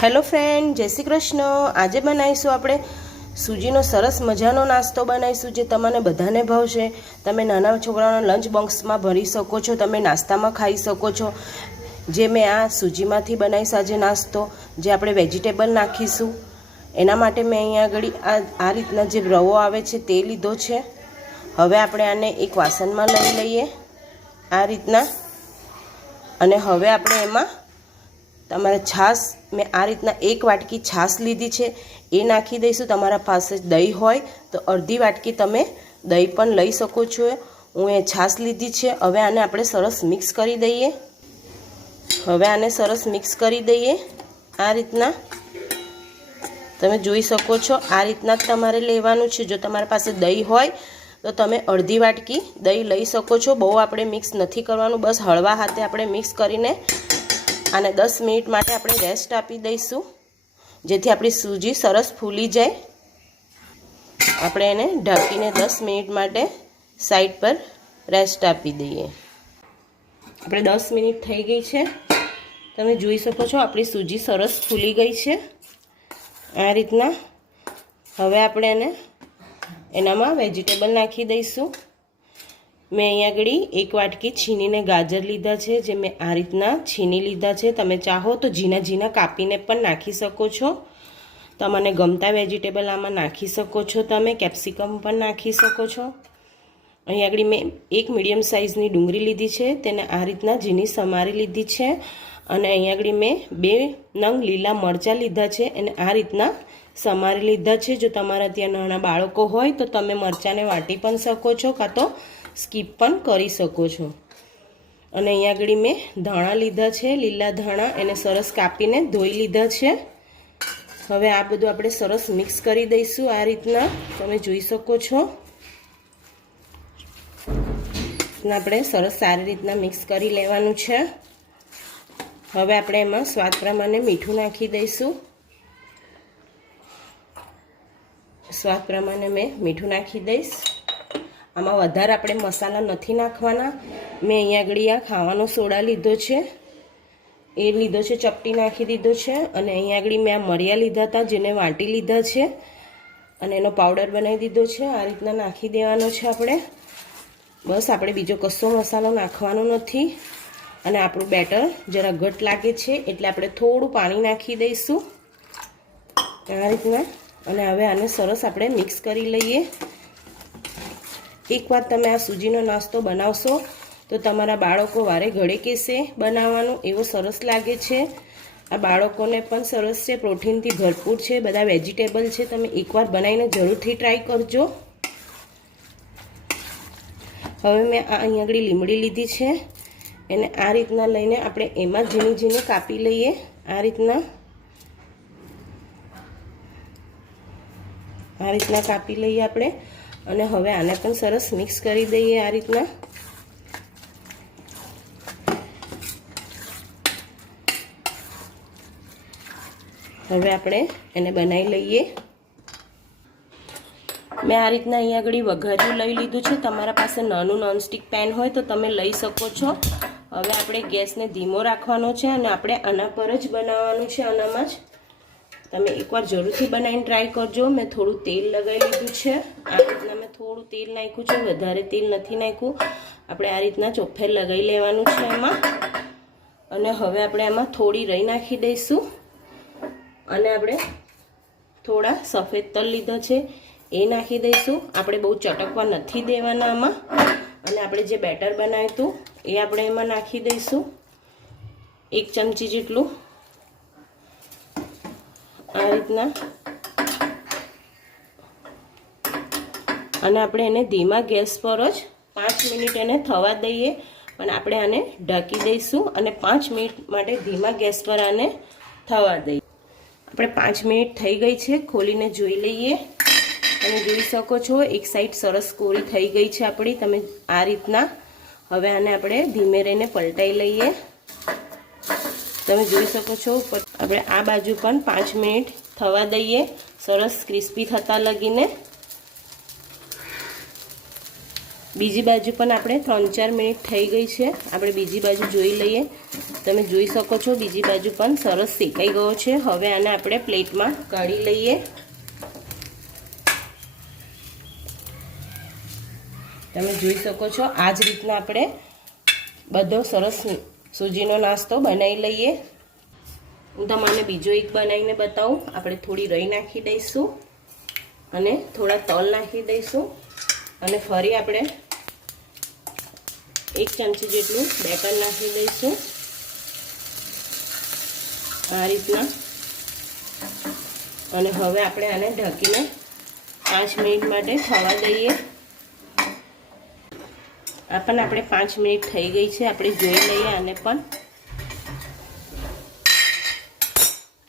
Hello friend, જય શ્રી કૃષ્ણ. આજે બનાવીશું આપણે સૂજીનો સરસ મજાનો નાસ્તો બનાવીશું જે તમને બધાને ભાવશે. તમે નાના છોકરાઓના લંચ બોક્સમાં ભરી શકો છો, તમે નાસ્તામાં ખાઈ શકો છો. જે મેં આ સૂજીમાંથી બનાવીશ આજે નાસ્તો, જે આપણે વેજીટેબલ નાખીશું. એના માટે મેં અહીંયા આગળ આ આ રીતના જે રવો આવે છે તે લીધો છે. હવે આપણે આને એક વાસણમાં લઈ લઈએ આ રીતના. અને હવે આપણે એમાં તમારે છાશ, મેં આ રીતના એક વાટકી છાશ લીધી છે, એ નાખી દઈશું. તમારા પાસે દહીં હોય તો અડધી વાટકી તમે દહીં પણ લઈ શકો છો. હું એ છાશ લીધી છે. હવે આને આપણે સરસ મિક્સ કરી દઈએ. હવે આને સરસ મિક્સ કરી દઈએ. આ રીતના. તમે જોઈ શકો છો, આ રીતના જ તમારે લેવાનું છે. જો તમારા પાસે દહીં હોય તો તમે અડધી વાટકી દહીં લઈ શકો છો. બહુ આપણે મિક્સ નથી કરવાનું. બસ હળવા હાથે આપણે મિક્સ કરીને આને દસ મિનિટ માટે આપણે રેસ્ટ આપી દઈશું. જેથી આપણી સૂજી સરસ ફૂલી જાય. આપણે એને ઢાંકીને દસ મિનિટ માટે સાઈડ પર રેસ્ટ આપી દઈએ. આપણે દસ મિનિટ થઈ ગઈ છે. તમે જોઈ શકો છો આપણી સૂજી સરસ ફૂલી ગઈ છે. આ રીતના. હવે આપણે એને એનામાં વેજીટેબલ નાખી દઈશું. મેં અહીંયા આગળ એક વાટકી છીનીને ગાજર લીધા છે, જે મેં આ રીતના છીની લીધા છે. તમે ચાહો તો ઝીણા ઝીણા કાપીને પણ નાખી શકો છો. તમને ગમતા વેજીટેબલ આમાં નાખી શકો છો તમે, કેપ્સિકમ પણ નાખી શકો છો. અહીં આગળ મેં એક મીડિયમ સાઇઝની ડુંગળી લીધી છે, તેને આ રીતના ઝીણી સમારી લીધી છે. અને અહીં આગળ મેં બે નંગ લીલા મરચાં લીધા છે અને આ રીતના સમારી લીધા છે. જો તમારા ત્યાં નાના બાળકો હોય તો તમે મરચાંને વાટી પણ શકો છો, કાં તો સ્કીપ પણ કરી શકો છો. અને અહીંયા આગળ મેં ધાણા લીધા છે, લીલા ધાણા, એને સરસ કાપીને ધોઈ લીધા છે. હવે આ બધું આપણે સરસ મિક્સ કરી દઈશું આ રીતના. તમે જોઈ શકો છો. આપણે સરસ સારી રીતના મિક્સ કરી લેવાનું છે. હવે આપણે એમાં સ્વાદ પ્રમાણે મીઠું નાખી દઈશું. સ્વાદ પ્રમાણે મેં મીઠું નાખી દઈશ. આમાં વધારે આપણે મસાલા નથી નાખવાના. મેં અહીંયા આગળ આ ખાવાનો સોડા લીધો છે. એ લીધો છે, ચપટી નાખી દીધો છે અને અહીંયા આગળ મેં આ મરિયા લીધા હતા, જેને વાટી લીધા છે. અને એનો પાવડર બનાવી દીધો છે. આ રીતના નાખી દેવાનો છે આપણે. બસ, આપણે બીજો કશો મસાલો નાખવાનો નથી. અને આપણું બેટર જરા ઘટ લાગે છે, એટલે આપણે થોડું પાણી નાખી દઈશું. આ રીતના. અને હવે આને સરસ આપણે મિક્સ કરી લઈએ. એકવાર તમે આ સૂજીનો નાસ્તો બનાવશો, તો તમારા બાળકો વારે ઘડે કહેશે બનાવવાનું, એવો સરસ લાગે છે. આ બાળકોને પણ સરસ છે, પ્રોટીનથી ભરપૂર છે, બધા વેજીટેબલ છે, તમે એકવાર બનાવીને જરૂરથી ટ્રાય કરજો. હવે મેં આ અહીં આગળ લીમડી લીધી છે. એને આ રીતના લઈને આપણે એમાં ઝીણી ઝીણી કાપી લઈએ, આ રીતના. આ રીતના કાપી લઈએ આપણે. અને હવે આને પણ સરસ મિક્સ કરી દઈએ આ રીતના. હવે આપણે એને બનાવી લઈએ. મેં આ રીતના અહીંયા આગળ વઘાર્યું લઈ લીધું છે. તમારા પાસે નાનું નોનસ્ટિક પેન હોય તો તમે લઈ શકો છો. હવે આપણે ગેસને ધીમો રાખવાનો છે અને આપણે આના પર જ બનાવવાનું છે આનામાં જ. તમે એકવાર જરૂરથી બનાવીને ટ્રાય કરજો. મેં થોડું તેલ લગાવી લીધું છે. આ રીતના મેં થોડું તેલ નાખ્યું છે. વધારે તેલ નથી નાખ્યું. આપણે આ રીતના ચોફેર લગાવી લેવાનું છે એમાં. અને હવે આપણે એમાં થોડી રહી નાખી દઈશું. અને આપણે થોડા સફેદ તલ લીધા છે એ નાખી દઈશું. આપણે બહુ ચટકવા નથી દેવાના આમાં. અને આપણે જે બેટર બનાવ્યું હતું એ આપણે એમાં નાખી દઈશું. એક ચમચી જેટલું રીતના અને આપણે એને ધીમા ગેસ પર જ પાંચ મિનિટ એને થવા દઈએ. પણ આપણે આને ઢાંકી દઈશું અને પાંચ મિનિટ માટે ધીમા ગેસ પર આને થવા દઈએ. આપણે પાંચ મિનિટ થઈ ગઈ છે, ખોલીને જોઈ લઈએ. તમે જોઈ શકો છો, એક સાઈડ સરસ કોરી થઈ ગઈ છે આપણી. તમે આ રીતના હવે આને આપણે ધીમે રહીને પલટાઈ લઈએ. તમે જોઈ શકો છો આપણે આ બાજુ પણ પાંચ મિનિટ થવા દઈએ. સરસ ક્રિસ્પી થતા લગીને. બીજી બાજુ પણ આપણે ત્રણ ચાર મિનિટ થઈ ગઈ છે. આપણે બીજી બાજુ જોઈ લઈએ. તમે જોઈ શકો છો બીજી બાજુ પણ સરસ શેકાઈ ગયો છે. હવે આને આપણે પ્લેટમાં કાઢી લઈએ. તમે જોઈ શકો છો આ જ રીતના આપણે બધો સરસ સૂજીનો નાસ્તો બનાવી લઈએ. હું તમને બીજો એક બનાવીને બતાવું. આપણે થોડી રહી નાખી દઈશું અને થોડા તલ નાખી દઈશું. અને ફરી આપણે એક ચમચી જેટલું બેટર નાખી દઈશું. આ રીતના. અને હવે આપણે આને ઢકીને પાંચ મિનિટ માટે થવા દઈએ. આ પણ આપણે પાંચ મિનિટ થઈ ગઈ છે. આપણે જોઈ લઈએ આને પણ.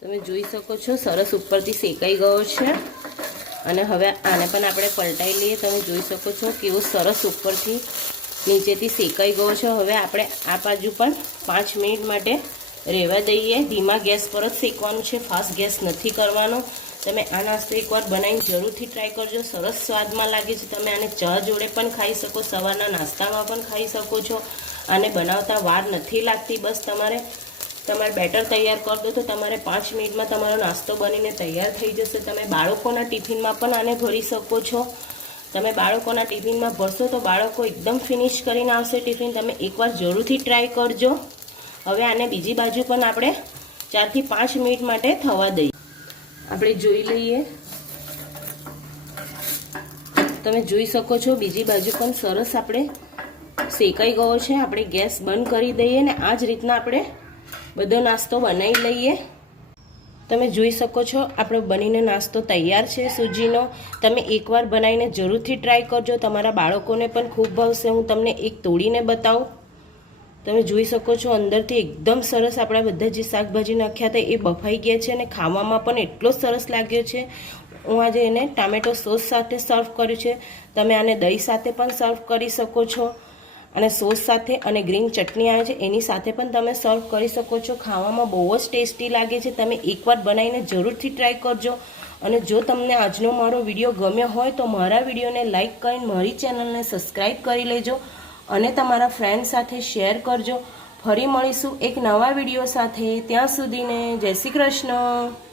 તમે જોઈ શકો છો, સરસ ઉપરથી શેકાઈ ગયો છે. અને હવે આને પણ આપણે પલટાઈ લઈએ. તમે જોઈ શકો છો કેવો સરસ ઉપરથી નીચેથી શેકાઈ ગયો છે. હવે આપણે આ બાજુ પણ પાંચ મિનિટ માટે રહેવા દઈએ. ધીમા ગેસ પર જ શેકવાનું છે. ફાસ્ટ ગેસ નથી કરવાનો. તમે આ નાસ્તો એકવાર બનાવીને જરૂરથી ટ્રાય કરજો. સરસ સ્વાદમાં લાગે છે. તમે આને ચા જોડે પણ ખાઈ શકો, સવારના નાસ્તામાં પણ ખાઈ શકો છો. આને બનાવતા વાર નથી લાગતી. બસ તમારે તમારે બેટર તૈયાર કરી દો તો તમારે પાંચ મિનિટમાં તમારો નાસ્તો બનીને તૈયાર થઈ જશે. તમે બાળકોના ટિફિનમાં પણ આને ભરી શકો છો. તમે બાળકોના ટિફિનમાં ભરશો તો બાળકો એકદમ ફિનિશ કરીને આવશે ટિફિન. તમે એકવાર જરૂરથી ટ્રાય કરજો. હવે આને બીજી બાજુ પણ આપણે ચારથી પાંચ મિનિટ માટે થવા દઈએ. આપણે જોઈ લઈએ. તમે જોઈ શકો છો બીજી બાજુ પણ સરસ આપણે શેકાઈ ગયો છે. આપણે ગેસ બંધ કરી દઈએ ને આ જ રીતના આપણે બધો નાસ્તો બનાવી લઈએ. તમે જોઈ શકો છો, આપણો બનીને નાસ્તો તૈયાર છે સૂજીનો. તમે એકવાર બનાવીને જરૂરથી ટ્રાય કરજો. તમારા બાળકોને પણ ખૂબ ભાવશે હું તમને એક તોડીને બતાવું. તમે જોઈ શકો છો, અંદરથી એકદમ સરસ આપણા બધા જે શાકભાજી નાખ્યા હતા એ બફાઈ ગયા છે અને ખાવામાં પણ એટલો સરસ લાગ્યો છે. હું આજે એને ટામેટો સોસ સાથે સર્વ કર્યું છે. તમે આને દહીં સાથે પણ સર્વ કરી શકો છો. અને સોસ સાથે અને ગ્રીન ચટણી આવે છે, એની સાથે પણ તમે સર્વ કરી શકો છો. ખાવામાં બહુ જ ટેસ્ટી લાગે છે. તમે એકવાર બનાવીને જરૂરથી ટ્રાય કરજો. અને જો તમને આજનો મારો વીડિયો ગમ્યો હોય તો મારા વિડીયોને લાઇક કરીને મારી ચેનલને સબસ્ક્રાઈબ કરી લેજો અને તમારા ફ્રેન્ડ સાથે શેર કરજો. ફરી મળીશું એક નવા વીડિયો સાથે. ત્યાં સુધીને જય શ્રી કૃષ્ણ.